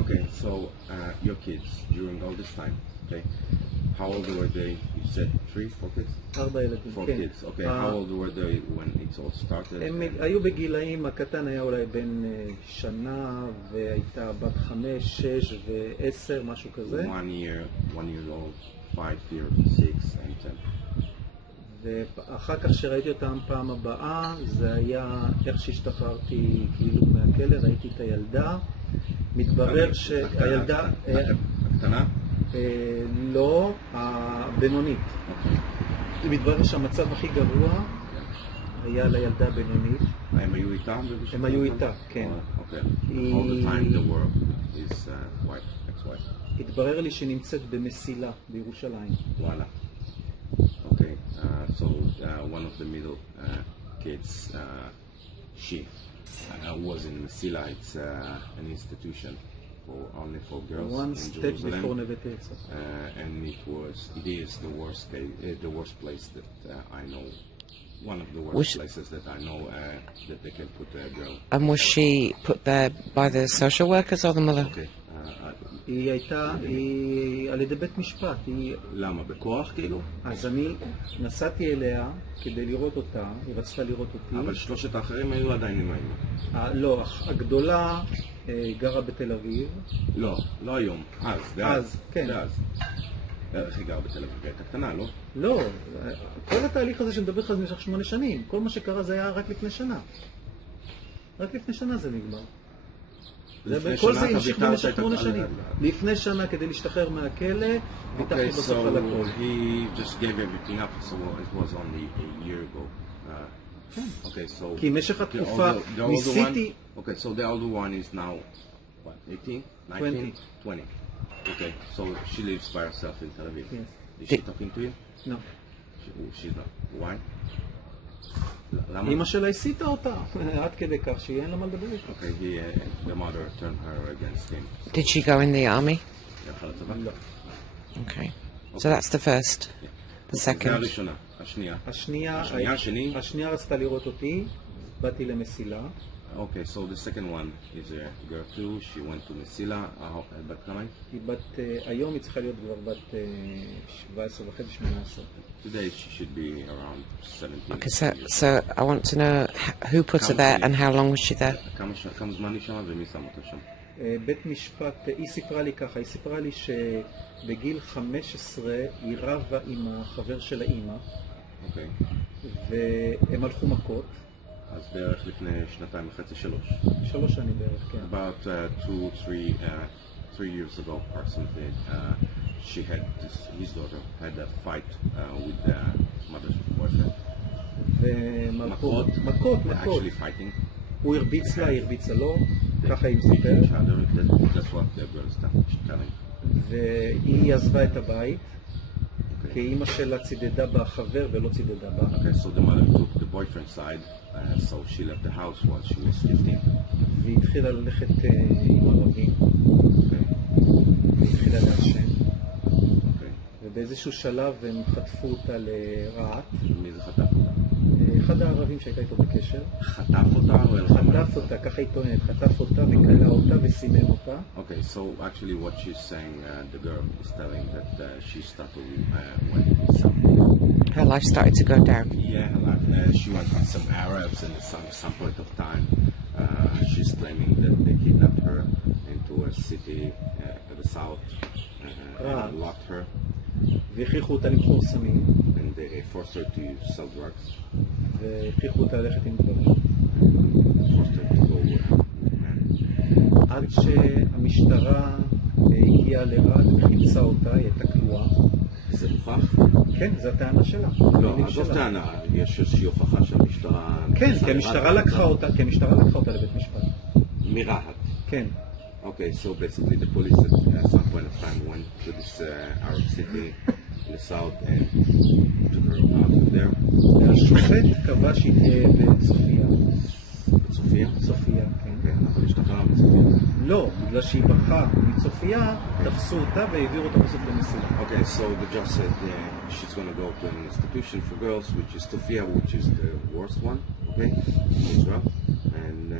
Okay, so your kids during all this time, okay, how old were they? You said 4 kids? 4 ילדים, 4 כן. kids, okay. How old were they when it all started? הם היו בגילאים, הקטן היה אולי בן שנה, והייתה בת 5, 6 ו10, משהו כזה. 1 year old, 5 years, 6 and 10. ואחר כך שראיתי אותם פעם הבאה, זה היה איך שהשתחררתי כאילו מהכלא, ראיתי את הילדה, מתברר שהילדה... הקטנה? לא, הבינונית. מתברר שהמצב הכי גרוע היה לילדה הבינונית. הם היו איתה? הם היו איתה, כן. אוקיי. All the time they were with his wife, ex-wife. התברר לי שנמצאת במסילה בירושלים. וואלה. Okay, so one of the middle kids, she was in Mesila. It's an institution only for girls One in step Jerusalem. before Neve Tzaf. And it is the worst place that I know. One of the worst places that I know that they can put a girl. And was she put there by the social workers or the mother? Okay. היא הייתה על ידי בית משפט. למה? בכוח כאילו? אז אני נסעתי אליה כדי לראות אותה, היא רצתה לראות אותי. אבל שלושת האחרים היו עדיין עם האמא. לא, הגדולה גרה בתל אביב. לא היום. אז, כן. איך היא גרה בתל אביב? הייתה קטנה, לא? לא, כל התהליך הזה שמדבר לך זה נמשך 8 שנים. כל מה שקרה זה היה רק לפני שנה. רק לפני שנה זה נגמר. כל זה המשיך במשך 8 שנים. לפני שנה כדי להשתחרר מהכלא, ויתחתי בסוף על הכל. He just gave everything up, so it was only a year ago. Okay, so... כי משך התקופה ניסיתי... Okay, so the older one is now, what, 18? 19? 20. Okay, so she lives by herself in Tel Aviv. Yes. Is she talking to you? No. She's not. Why? אמא שלה הסיתה אותה, עד כדי כך שהיא אין לה מה לדבר איתה. Okay, the mother turned her against him. Did she go in the army? לא. Okay. So that's the first. The זה second. הראשונה, השנייה. השנייה רצתה לראות אותי, באתי למסילה. Okay, so the second one is a girl too. She went to Mesila. בת כמה היא? היום היא צריכה להיות כבר בת 17 וחצי, 18. Today she should be around 17. Okay, so I want to know who put her there and how long was she there? כמה זמן היא שם ומי שם אותה שם? בית משפט, היא סיפרה לי ככה, היא סיפרה לי שבגיל 15 היא רבה עם החבר של האימא. אוקיי. והם הלכו מכות. אז בערך לפני 2.5-3. 3 שנים בערך, כן. About 2-3 years ago, approximately, she had his daughter had a fight with the mother's boyfriend. ומכות. Actually fighting. הוא הרביץ לה, היא הרביצה לו, ככה היא מספרת. That's what the girl is telling. והיא עזבה את הבית, כי אימא שלה צידדה בחבר ולא צידדה בה. Okay, so the mother took the boyfriend's side, so she left the house while she was 15. והיא התחילה ללכת עם ערבים. והיא התחילה לעשן. ובאיזשהו שלב הם חטפו אותה לרעת. מי זה חטף אותה? אחד הערבים שהייתה איתו בקשר. חטף אותה? חטף אותה, ככה היא טוענת. חטף אותה וקלה אותה וסימן אותה. Okay, so actually what she's saying, the girl is telling that she started when Her life started to go down. Yeah, her life. She went with some Arabs and at some point of time she's claiming that they kidnapped her into a city at the south and locked her. והכריחו אותה למכור סמים. And they forced her to sell drugs. והכריחו אותה ללכת עם גברים. Forced her to go with men. עד שהמשטרה הגיעה לרעד וחיפשה אותה, היא הייתה כלואה. זה מוכח? כן, זו הטענה שלה. לא, עזוב טענה, יש איזושהי הוכחה שהמשטרה... כן, כי המשטרה לקחה אותה לבית משפט. מרהט? כן. Okay, so basically the police at some point of time went to this Arab city in the south and took her out of there. השופט קבע שהיא תהיה בצופיה. בצופיה? צופיה, כן. כן, אבל השתחררה בצופיה. לא, בגלל שהיא ברחה מצופיה, תפסו אותה והעבירו אותה בסוף למסילה. Okay, so the judge said she's going to go to an institution for girls, which is Sofia, which is the worst one, okay, in Israel. And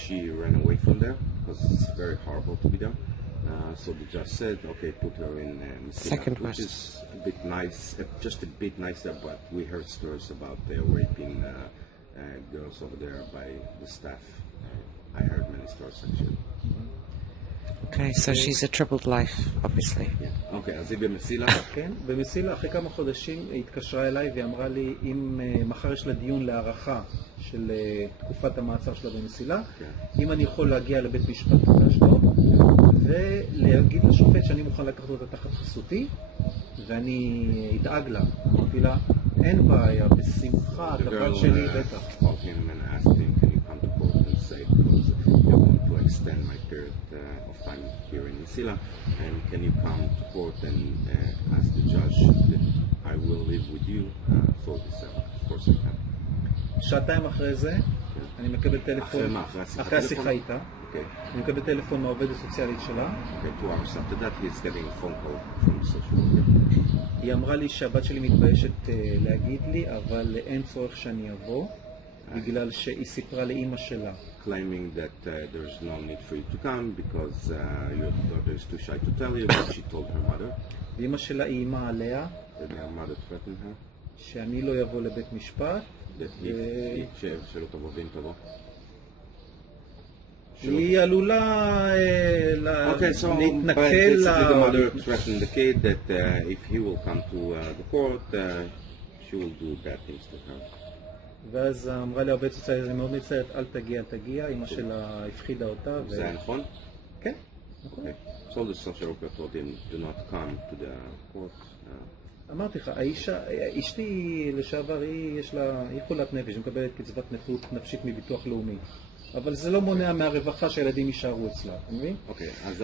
she ran away from there because it's very horrible to be there. So the judge said, okay, put her in Messina, Second which question. is a bit nice, just a bit nicer, but we heard stories about raping girls over there by the staff. I heard many stories actually. Okay, so she's a troubled life, obviously. Yeah. Okay, אז היא במסילה. כן, במסילה אחרי כמה חודשים היא התקשרה אליי והיא אמרה לי אם מחר יש לה דיון להערכה של תקופת המעצר שלה במסילה, אם אני יכול להגיע לבית משפט באשדוד ולהגיד לשופט שאני מוכן לקחת אותה תחת חסותי ואני אדאג לה. אמרתי לה, אין בעיה, בשמחה, את הבת שלי בטח. Extend my period of time here in Isila, and can you come to court and ask the judge that I will live with you for December? Of course I can. שעתיים אחרי זה, אני מקבל טלפון, אחרי השיחה איתה, אני מקבל טלפון מהעובדת הסוציאלית שלה. Okay, 2 hours after that he's getting a phone call from the social worker. היא אמרה לי שהבת שלי מתביישת להגיד לי, אבל אין צורך שאני אבוא, בגלל שהיא סיפרה לאמא שלה. Claiming that there's no need for you to come because your daughter is too shy to tell you, but she told her mother. ואמא שלה איימה עליה, That her mother threatened her. שאני לא יבוא לבית משפט. That שלא תבוא ואם תבוא. היא עלולה להתנכל לה. The mother threatened the kid that if he will come to the court, she will do bad things to her. ואז אמרה לי העובדת הסוציאלית, אני מאוד מצטערת, אל תגיע, אמא שלה הפחידה אותה. זה היה נכון? כן, נכון. So the social worker told him, do not come to the court. אמרתי לך, אשתי לשעבר, היא חולת נפש, היא מקבלת קצבת נכות נפשית מביטוח לאומי. אבל זה לא מונע מהרווחה שהילדים יישארו אצלה, אתה מבין? אוקיי, אז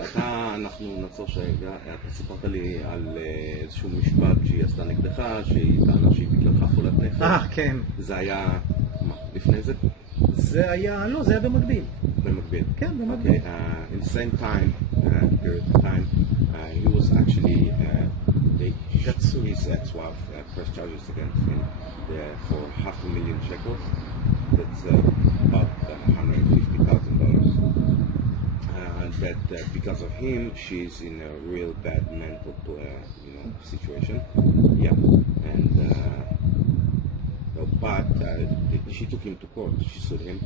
אנחנו נעצור שרגע, אתה סיפרת לי על איזשהו משפט שהיא עשתה נגדך, שהיא טענה שהיא בגללך חולת נפש. כן. זה היה, מה, לפני זה? זה היה, לא, זה היה במקביל. במקביל? כן, במקביל. Okay, in the same time, period of time, he was actually, his ex-wife pressed charges against him for $500,000 shekels. That's about $150,000. That because of him, she's in a real bad mental, situation. Yeah, and but she took him to court. She sued him,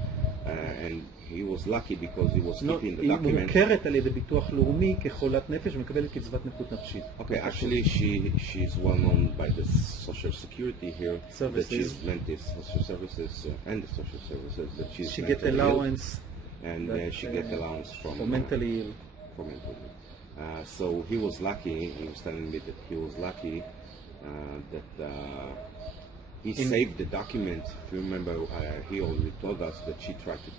and he was lucky because he was keeping the documents. היא מוכרת על ידי ביטוח לאומי כחולת נפש ומקבלת קצבת נכות נפשית. Okay, actually she's well known by the social security here. Services. That she's plenty social services and the social services that she get allowance ill, and she get allowance from for mentally ill. For mentally ill. So he was lucky. He was telling me that he was lucky that he saved the documents. If you remember, he already told us that she tried to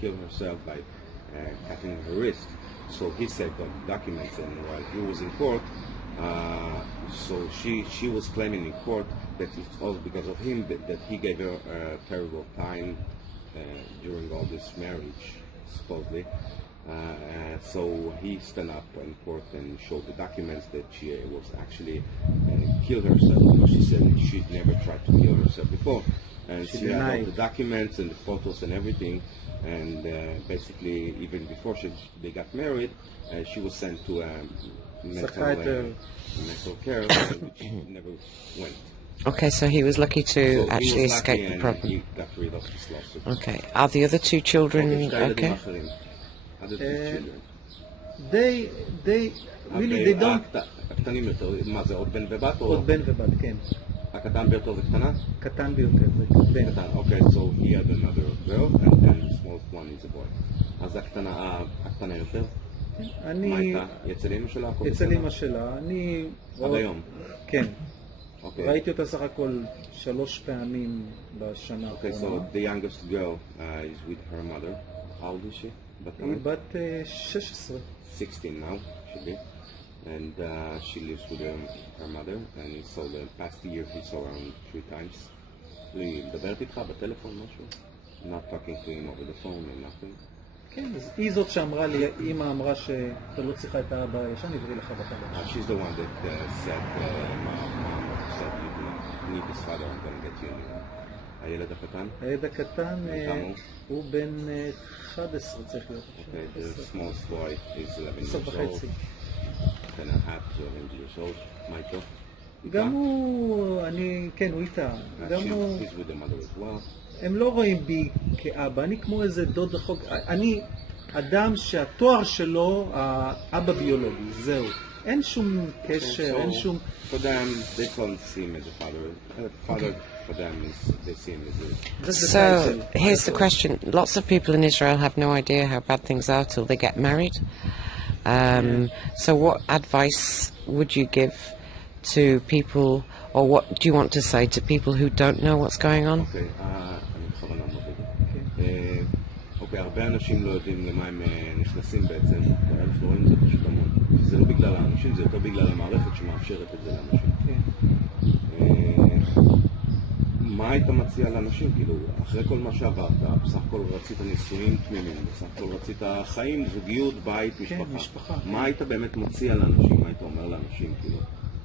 kill herself by cutting her wrist. So he saved the documents, and while he was in court, so she was claiming in court that it's all because of him that he gave her a terrible time during all this marriage, supposedly. So he stood up in court and showed the documents that she was actually killed herself, because she said she'd never tried to kill herself before. And she had all the documents and the photos and everything, and basically even before they got married, she was sent to mental care, which never went. Okay, so he was lucky to actually escape the problem. He got rid of this lawsuit. Okay, are the other two children okay? Really, they don't... הקטנים יותר, מה זה, עוד בן ובת? עוד בן ובת, כן. הקטן ביותר זה קטנה? קטן ביותר, זה בן. קטן, okay, so he had another girl, and then the small one is a boy. אז הקטנה יותר? אני... מה הייתה? אצל אמא שלה? אצל אמא שלה, אני... עד היום? כן. ראיתי אותה סך הכל 3 פעמים בשנה האחרונה. Okay, so the youngest girl is with her mother. How old is she? היא בת 16. 16 now, should be. And she lives with her mother, and he saw the past year he saw her 3 times. היא מדברת איתך בטלפון משהו? Not talking to him over the phone or nothing? כן, היא זאת שאמרה לי, אמא אמרה שאתה לא צריכה את האבא הישן, עברי לך בחדש. She's the one that said, Mom said you do not need this father, I'm going to get you a new one. הילד הקטן? הילד הקטן כמה הוא? הוא בן 11 צריך להיות. Okay, the smallest boy is 11 10 years old, וחצי. 10 and a half to 11 years old. מה איתו? גם הוא, כן, הוא איתה. גם הוא, He's with the mother as well. הם לא רואים בי כאבא, אני כמו איזה דוד רחוק. אני אדם שהתואר שלו, האבא ביולוגי, זהו. אין שום קשר, אין שום... For them, they don't see him as a father. Father for them is they see him as a... So here's the question. Lots of people in Israel have no idea how bad things are till they get married. So what advice would you give to people, or what do you want to say to people who don't know what's going on? אוקיי, אני בכוונה מודד. אוקיי, הרבה אנשים לא יודעים למה הם נכנסים בעצם. אנחנו רואים את זה פשוט המון. זה לא בגלל האנשים, זה יותר בגלל המערכת שמאפשרת את זה לאנשים. מה היית מציע לאנשים? כאילו, אחרי כל מה שעברת, בסך הכל רצית נישואים תמימים, בסך הכל רצית חיים, זוגיות, בית, משפחה. מה היית באמת מציע לאנשים? מה היית אומר לאנשים? כאילו?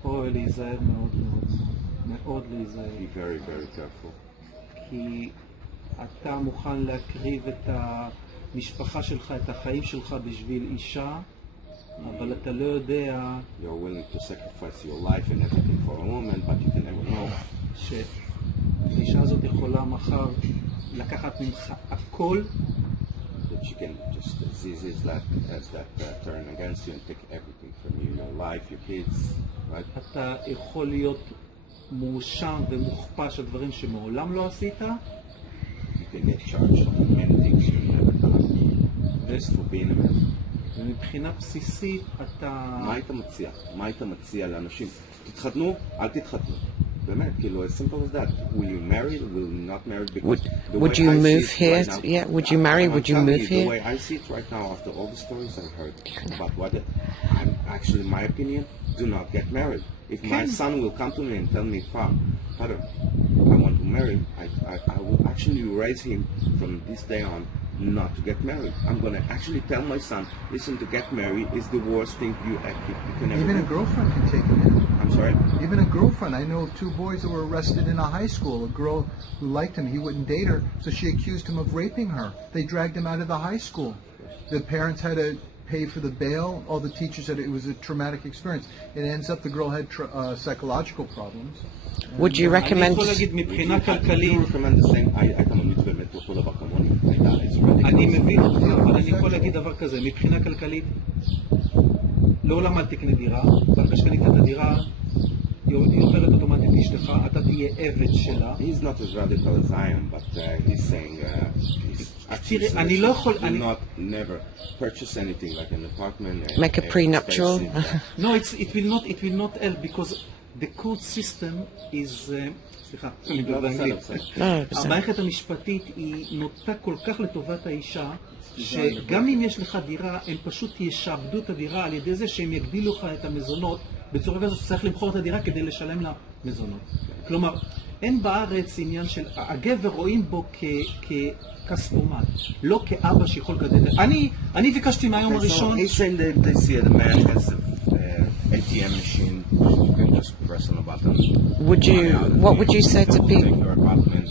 או להיזהר מאוד מאוד, מאוד להיזהר. Be very, very careful. כי אתה מוכן להקריב את המשפחה שלך, את החיים שלך בשביל אישה, אבל אתה לא יודע... You're willing to sacrifice your life and everything for a woman, but you can never know. שהאישה הזאת יכולה מחר לקחת ממך הכל. That she can just seize that turn against you and take everything from you, your life, your kids, right? אתה יכול להיות מואשם ומוכפש על דברים שמעולם לא עשית. You can get charged on many things you never done, just for being a man. ומבחינה בסיסית אתה... מה היית מציע לאנשים? תתחתנו, אל תתחתנו. באמת, כאילו, as simple as that. Will you marry? Will you not marry? Because Would you move here? Yeah, would you marry? Would you move here? The way I see it right now, after all the stories I've heard about what I'm actually, in my opinion, do not get married. If my son will come to me and tell me, Father, I want to marry, I will actually raise him from this day on not to get married. I'm going to actually tell my son, listen, to get married is the worst thing you can ever do. Even a girlfriend can take him in. I'm sorry? Even a girlfriend. I know of 2 boys that were arrested in a high school. A girl who liked him, he wouldn't date her, so she accused him of raping her. They dragged him out of the high school. The parents had to pay for the bail. All the teachers said it was a traumatic experience. It ends up the girl had psychological problems. Would you recommend... אני יכול להגיד מבחינה כלכלית... You recommend the same, היית ממליץ באמת אותו דבר כמוני. אני מבין אותך, אבל אני יכול להגיד דבר כזה. מבחינה כלכלית, לעולם אל תקנה דירה. ברגע שקנית את הדירה, היא עוברת אוטומטית לאשתך, אתה תהיה עבד שלה. He's not as radical as I am, but he's saying תראי, אני לא יכול... do not never purchase anything like an apartment. Make a prenuptial? No, it will not help because the court system is... סליחה, אני מדבר באנגלית. המערכת המשפטית היא נוטה כל כך לטובת האישה, שגם אם יש לך דירה, הם פשוט ישעבדו את הדירה על ידי זה שהם יגדילו לך את המזונות, בצורה כזאת שצריך למכור את הדירה כדי לשלם לה מזונות. כלומר, אין בארץ עניין של... הגבר רואים בו ככספומט, לא כאבא שיכול לגדל. אני ביקשתי מהיום הראשון... He's saying that they see the man has an ATM machine, you can just press on a button. What would you say to people? Take your apartment,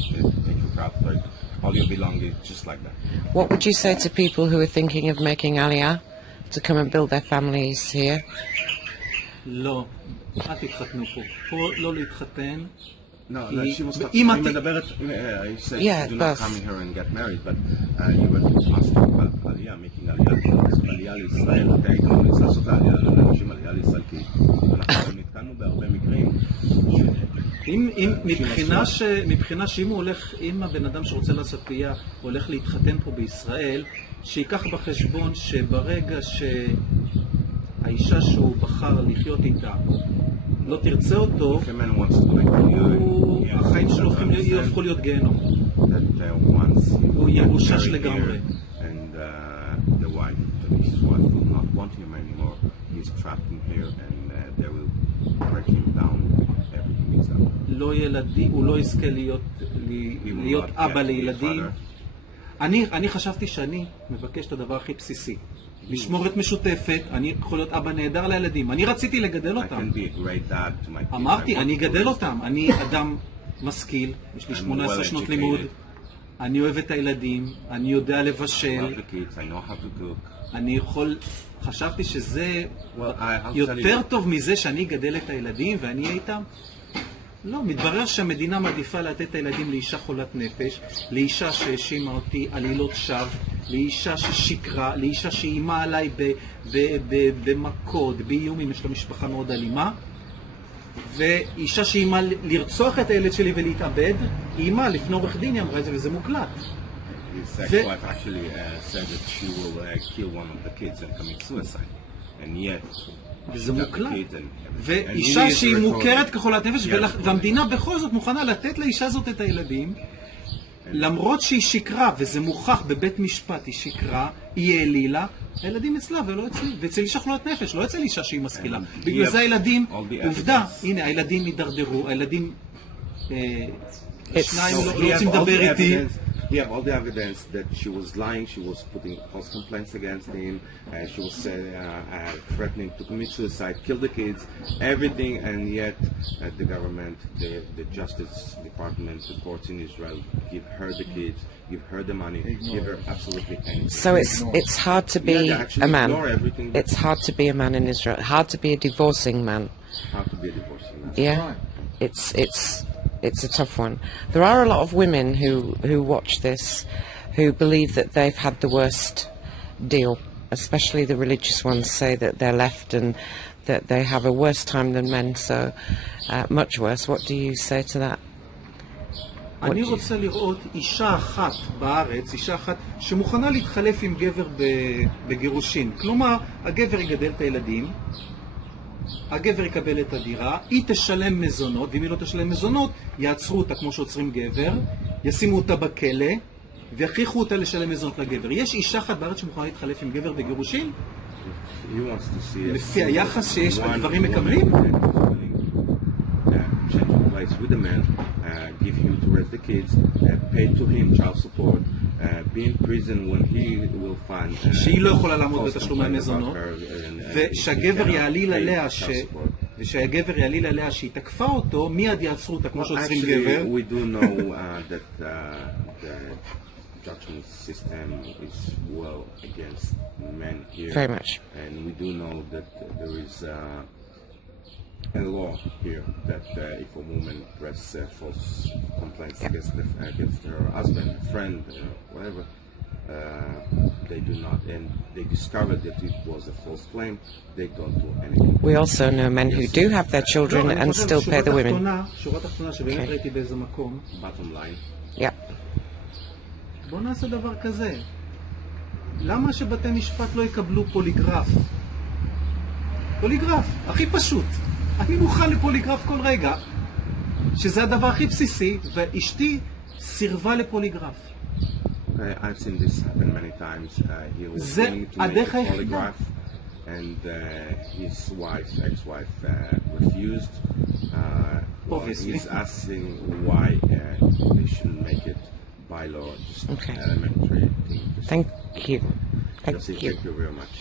take your crap, like all your belongings, just like that. What would you say to people who are thinking of making Aliyah to come and build their families here? לא, אל תתחתנו פה. פה לא להתחתן. No, she was talking, I said do not come here and get married, but you were asking about Aliyah, making Aliyah לישראל, אתה היית ממליץ לעשות Aliyah לאנשים Aliyah לישראל, כי אנחנו נתקענו בהרבה מקרים. מבחינה שאם הוא הולך, אם הבן אדם שרוצה לעשות Aliyah הולך להתחתן פה בישראל, שיקח בחשבון שברגע שהאישה שהוא בחר לחיות איתה לא תרצה אותו, החיים שלו יהפכו להיות גיהנום. הוא ירושש לגמרי. הוא לא יזכה להיות אבא לילדים. אני חשבתי שאני מבקש את הדבר הכי בסיסי. משמורת משותפת, אני יכול להיות אבא נהדר לילדים. אני רציתי לגדל אותם. אמרתי, אני אגדל אותם. אני אדם משכיל, יש לי I'm 18 well שנות educated. לימוד, אני אוהב את הילדים, אני יודע I לבשל, love the kids, I know how to cook. אני יכול... חשבתי שזה Well, I'll tell יותר you. טוב מזה שאני אגדל את הילדים ואני אהיה איתם. לא, מתברר שהמדינה מעדיפה לתת את הילדים לאישה חולת נפש, לאישה שהאשימה אותי על עילות שווא, לאישה ששיקרה, לאישה שאיימה עליי במכות, באיומים, יש לה משפחה מאוד אלימה, ואישה שאיימה לרצוח את הילד שלי ולהתאבד, איימה לפני עורך דין, היא אמרה את זה וזה מוקלט. His ex-wife actually said that she will kill one of the kids and commit suicide. And yet, וזה she got the מוקלט. kids and ואישה he is שהיא recorded. מוכרת כחולת נפש, Yes, והמדינה בכל זאת מוכנה לתת לאישה הזאת את הילדים, למרות שהיא שקרה, וזה מוכח בבית משפט, היא שקרה, היא העלילה, הילדים אצלה ולא אצלי, ואצל אישה חולת נפש, לא אצל אישה שהיא משכילה. בגלל זה הילדים, עובדה, הנה, הילדים הידרדרו, הילדים, שניים No, לא he רוצים have all לדבר the איתי. evidence- He have all the evidence that she was lying, she was putting false complaints against him, she was threatening to commit suicide, kill the kids, everything, and yet the government, the Justice Department, the courts in Israel give her the kids, give her the money, give her absolutely anything. So it's hard to be Yeah, they actually a man. ignore everything. It's hard to be a man in Israel. Hard to be a divorcing man. How to be a divorcing man. Yeah, Right. it's a tough one. There are a lot of women who watch this, who believe that they've had the worst deal. Especially the religious ones say that they're left and that they have a worse time than men. So much worse. What do you say to that? אני רוצה לראות אישה אחת בארץ, אישה אחת שמוכנה להתחלף עם גבר בגירושין. כלומר, הגבר יגדל את הילדים, הגבר יקבל את הדירה, היא תשלם מזונות, ואם היא לא תשלם מזונות, יעצרו אותה כמו שעוצרים גבר, ישימו אותה בכלא, ויכריחו אותה לשלם מזונות לגבר. יש אישה אחת בארץ שמוכנה להתחלף עם גבר בגירושין? He wants to see לפי היחס שיש one הגברים woman מקבלים? that is willing to change the place with the man, give him to raise the kids, pay to him child support, be in prison when he will find שהיא לא יכולה לעמוד false בתשלומי complaint המזונות, about her, and ושהגבר he cannot יעליל pay עליה child support. שהיא תקפה אותו, מיד יעצרו אותה כמו שעוצרים גבר. Actually, we do know that the judgment system is well against men here. Very much. And we do know that there is a law here that if a woman presses false complaints against her husband, friend, whatever, they do not, and they discover that it was a false claim, they don't do anything. We also know men who do have their children לא, אני and חושב, still pay the women. שורה תחתונה שבאמת Okay. ראיתי באיזה מקום, Bottom line, Yeah. בוא נעשה דבר כזה. למה שבתי משפט לא יקבלו פוליגרף? פוליגרף, הכי פשוט. אני מוכן לפוליגרף כל רגע, שזה הדבר הכי בסיסי, ואשתי סירבה לפוליגרף. I've seen this happen many times. He was זה willing to make הדרך a היחידה. polygraph, and his ex-wife, refused. Well, Obviously. he's asking why they shouldn't make it by law, just Okay. elementary thing. Thank you. Thank Josie, you. thank you very much.